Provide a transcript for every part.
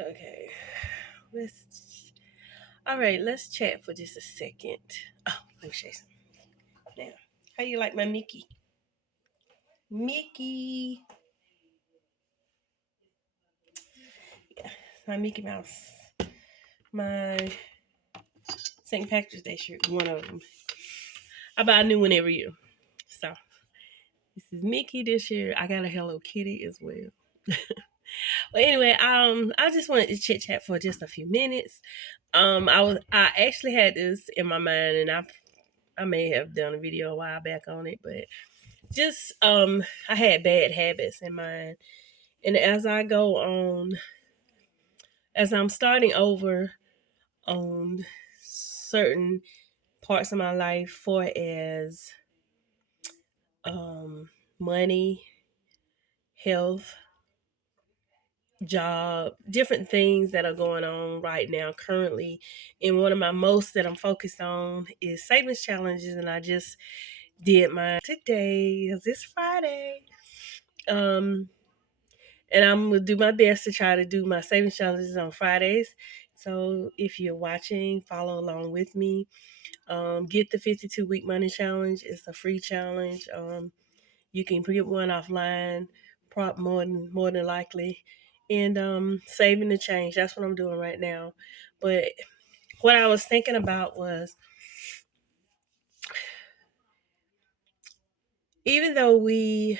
Okay. Let's all right, let's chat for just a second. Oh, let me show you something. Now, how you like my Mickey? Mickey. Yeah, my Mickey Mouse. My St. Patrick's Day shirt, one of them. I buy a new one every year. So this is Mickey this year. I got a Hello Kitty as well. But anyway, I just wanted to chit chat for just a few minutes. I actually had this in my mind, and I may have done a video a while back on it, but just I had bad habits in mind, and as I go on, as I'm starting over on certain parts of my life, for as um money, health, job, different things that are going on right now currently. And one of my most that I'm focused on is savings challenges, and I just did mine today because it's Friday. Um, and I'm gonna do my best to try to do my savings challenges on Fridays. So if you're watching, follow along with me. Get the 52-week money challenge. It's a free challenge. You can get one offline, prop more than likely, and saving the change. That's what I'm doing right now. But what I was thinking about was, even though we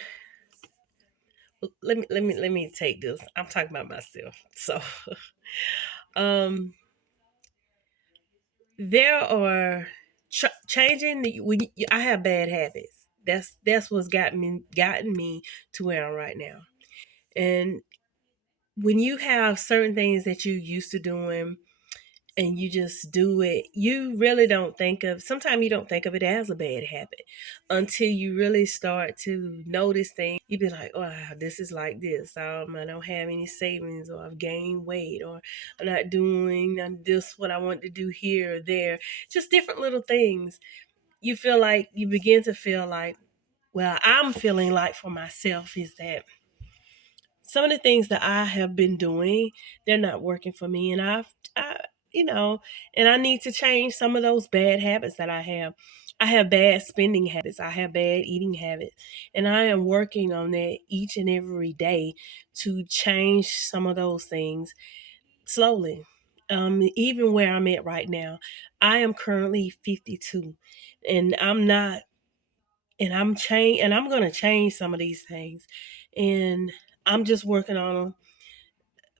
let me take this. I'm talking about myself. So um there are changing I have bad habits. That's what's gotten me to where I'm right now. And when you have certain things that you used to doing and you just do it, you really don't think of, sometimes you don't think of it as a bad habit until you really start to notice things. You be like, oh, this is like this. I don't have any savings, or I've gained weight, or I'm not doing this what I want to do here or there. Just different little things. You begin to feel like, well, I'm feeling like for myself is that some of the things that I have been doing, they're not working for me. And you know, and I need to change some of those bad habits that I have. I have bad spending habits. I have bad eating habits. And I am working on that each and every day to change some of those things slowly. Even where I'm at right now, I am currently 52, and I'm going to change some of these things. And I'm just working on them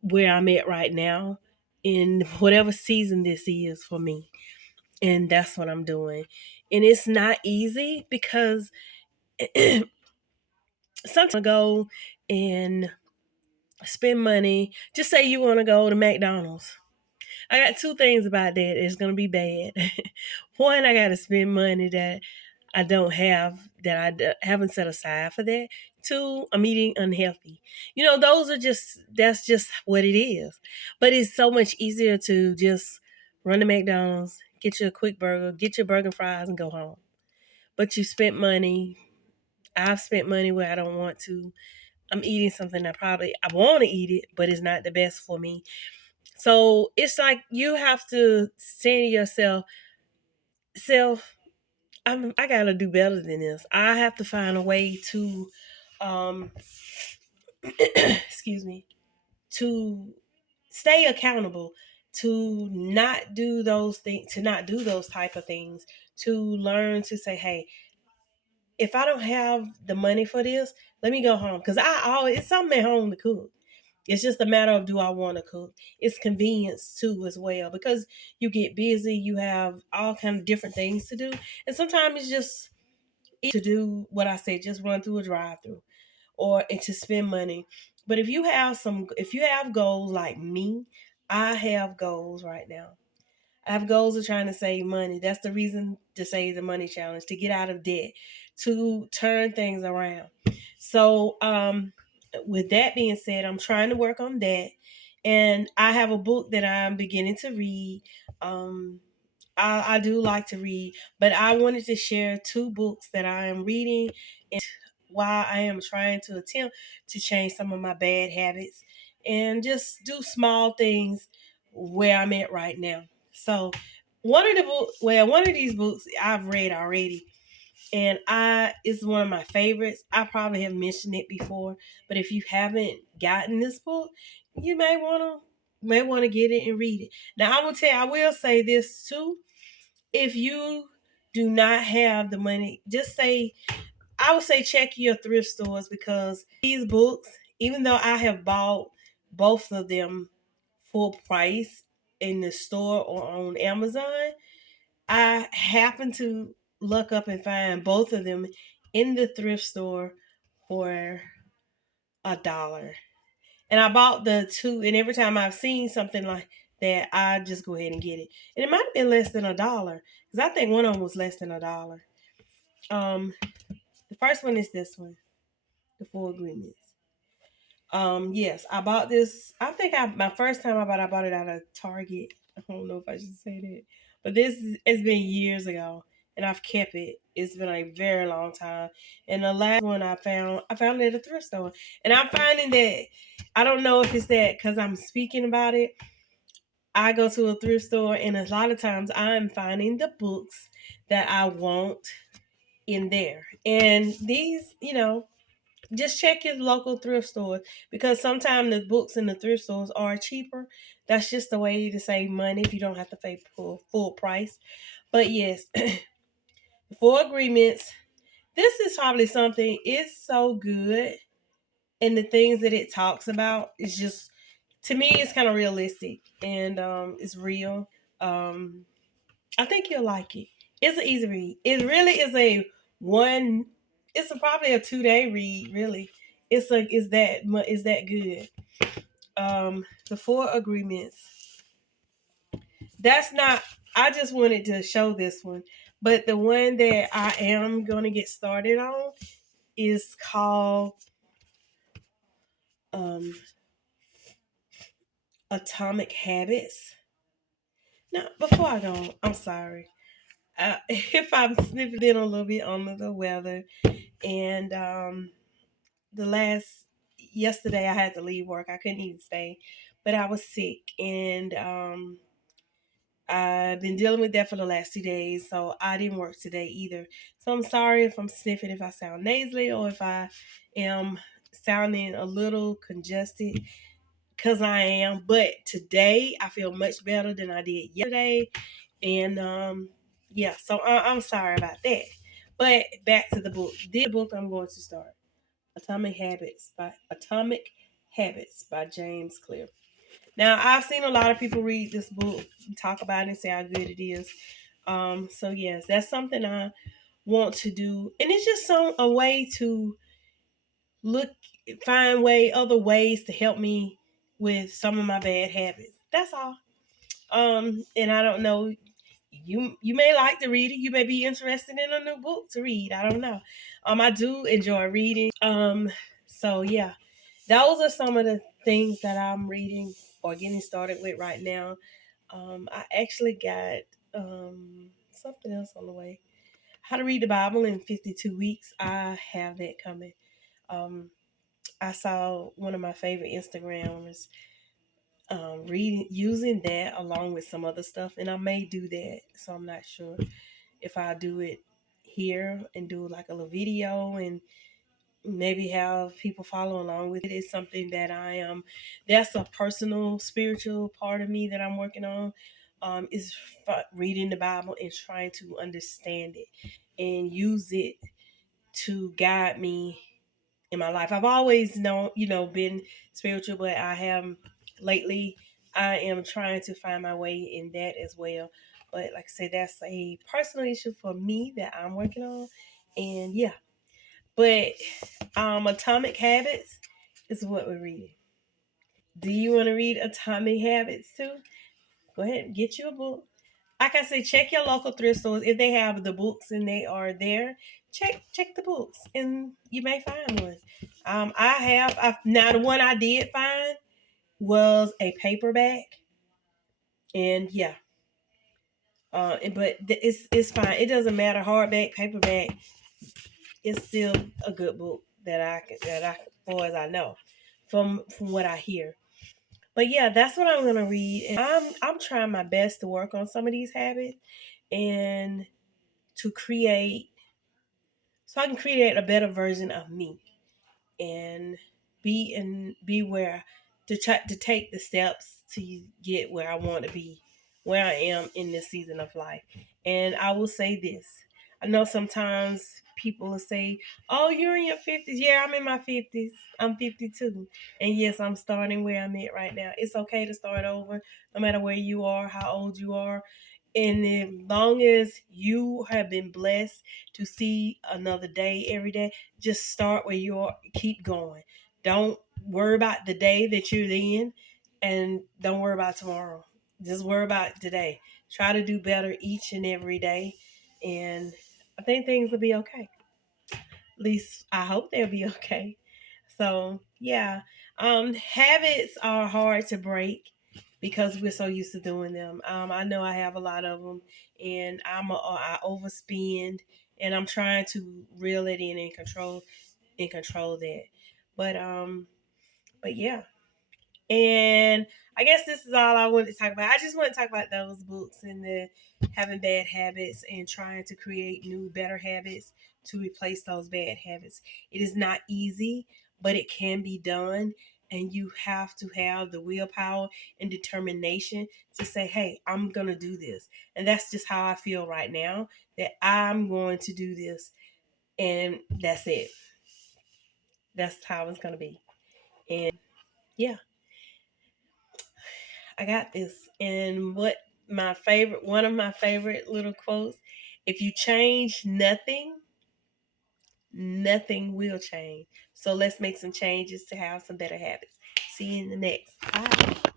where I'm at right now in whatever season this is for me. And that's what I'm doing. And it's not easy because sometimes I go and spend money. Just say you want to go to McDonald's. I got two things about that. It's going to be bad. One, I got to spend money that I don't have, that haven't set aside for that. Two, I'm eating unhealthy. That's just what it is. But it's so much easier to just run to McDonald's, get you a quick burger, get your burger and fries, and go home. But you spent money. I've spent money where I don't want to. I'm eating something that probably I want to eat it, but it's not the best for me. So it's like you have to say to yourself, self, I gotta do better than this. I have to find a way to, um, excuse me, to stay accountable, to not do those things, to not do those type of things, to learn to say, hey, if I don't have the money for this, let me go home because I always it's something at home to cook. It's just a matter of, do I want to cook? It's convenience too as well, because you get busy, you have all kind of different things to do, and sometimes it's just to do what I said, just run through a drive-through or and to spend money. But if you have goals like me, I have goals right now. I have goals of trying to save money. That's the reason to save the money challenge, to get out of debt, to turn things around. So, with that being said, I'm trying to work on that. And I have a book that I'm beginning to read. Um, I do like to read, but I wanted to share two books that I am reading and why I am trying to attempt to change some of my bad habits. and just do small things where I'm at right now. So one of these books I've read already, and I it's one of my favorites. I probably have mentioned it before, but if you haven't gotten this book, you may want to get it and read it. Now I will say this too. If you do not have the money, I would say check your thrift stores, because these books, even though I have bought both of them full price in the store or on Amazon, I happen to look up and find both of them in the thrift store for $1. And I bought the two, and every time I've seen something like that, I just go ahead and get it. And it might have been less than $1, because I think one of them was less than $1. Um, the first one is this one, The Four Agreements. Yes, I bought this. I think my first time I bought it out of Target. I don't know if I should say that, but it's been years ago, and I've kept it. It's been a very long time. And the last one I found it at a thrift store, and I'm finding that I don't know if it's that because I'm speaking about it. I go to a thrift store, and a lot of times I'm finding the books that I want in there, and these, just check your local thrift stores, because sometimes the books in the thrift stores are cheaper. That's just the way to save money if you don't have to pay full price. But yes, Four Agreements. This is probably something. It's so good, and the things that it talks about is just, to me, it's kind of realistic, and it's real. Um, I think you'll like it. It's an easy read. It really is a one. Probably a 2 day read. Really, is that good. The Four Agreements. That's not. I just wanted to show this one, but the one that I am gonna get started on is called um, Atomic Habits. Now, before I go, I'm sorry. If I'm sniffing in a little bit under the weather, and the last yesterday I had to leave work. I couldn't even stay, but I was sick, and I've been dealing with that for the last 2 days, so I didn't work today either. So I'm sorry if I'm sniffing, if I sound nasally, or if I am sounding a little congested, because I am. But today I feel much better than I did yesterday, and yeah. So I'm sorry about that. But back to the book. This book I'm going to start. Atomic Habits by James Clear. Now, I've seen a lot of people read this book, talk about it, and say how good it is. So yes, that's something I want to do, and it's just a way to look, find other ways to help me with some of my bad habits. That's all. And I don't know. You may like to read it. You may be interested in a new book to read. I don't know. I do enjoy reading. So yeah, those are some of the things that I'm reading or getting started with right now. I actually got something else on the way. How to Read the Bible in 52 Weeks. I have that coming. Um, I saw one of my favorite Instagrammers reading using that along with some other stuff, and I may do that. So I'm not sure if I'll do it here and do like a little video and maybe have people follow along with it. It's something that that's a personal spiritual part of me that I'm working on, is reading the Bible and trying to understand it and use it to guide me in my life. I've always known, been spiritual, but I have lately, I am trying to find my way in that as well. But like I said, that's a personal issue for me that I'm working on. And yeah, but Atomic Habits is what we're reading. Do you want to read Atomic Habits too? Go ahead and get you a book. Like I said, check your local thrift stores. If they have the books and they are there, check the books and you may find one. Now the one I did find was a paperback, and yeah, but it's fine. It doesn't matter, hardback, paperback. It's still a good book that I, far as I know, from what I hear. But yeah, that's what I'm gonna read. And I'm trying my best to work on some of these habits and to create so I can create a better version of me and be where to try to take the steps to get where I want to be, where I am in this season of life. And I will say this. I know sometimes people will say, "Oh, you're in your 50s." Yeah, I'm in my 50s. I'm 52. And yes, I'm starting where I'm at right now. It's okay to start over no matter where you are, how old you are. And as long as you have been blessed to see another day every day, just start where you are. Keep going. Don't worry about the day that you're in, and don't worry about tomorrow. Just worry about today. Try to do better each and every day, and I think things will be okay. At least I hope they'll be okay. So yeah, habits are hard to break because we're so used to doing them. I know I have a lot of them, and I overspend, and I'm trying to reel it in and control that. But but yeah, and I guess this is all I wanted to talk about. I just want to talk about those books and the having bad habits and trying to create new, better habits to replace those bad habits. It is not easy, but it can be done. And you have to have the willpower and determination to say, hey, I'm going to do this. And that's just how I feel right now, that I'm going to do this. And that's it. That's how it's going to be. And yeah, I got this. And one of my favorite little quotes, if you change nothing, nothing will change. So let's make some changes to have some better habits. See you in the next. Bye.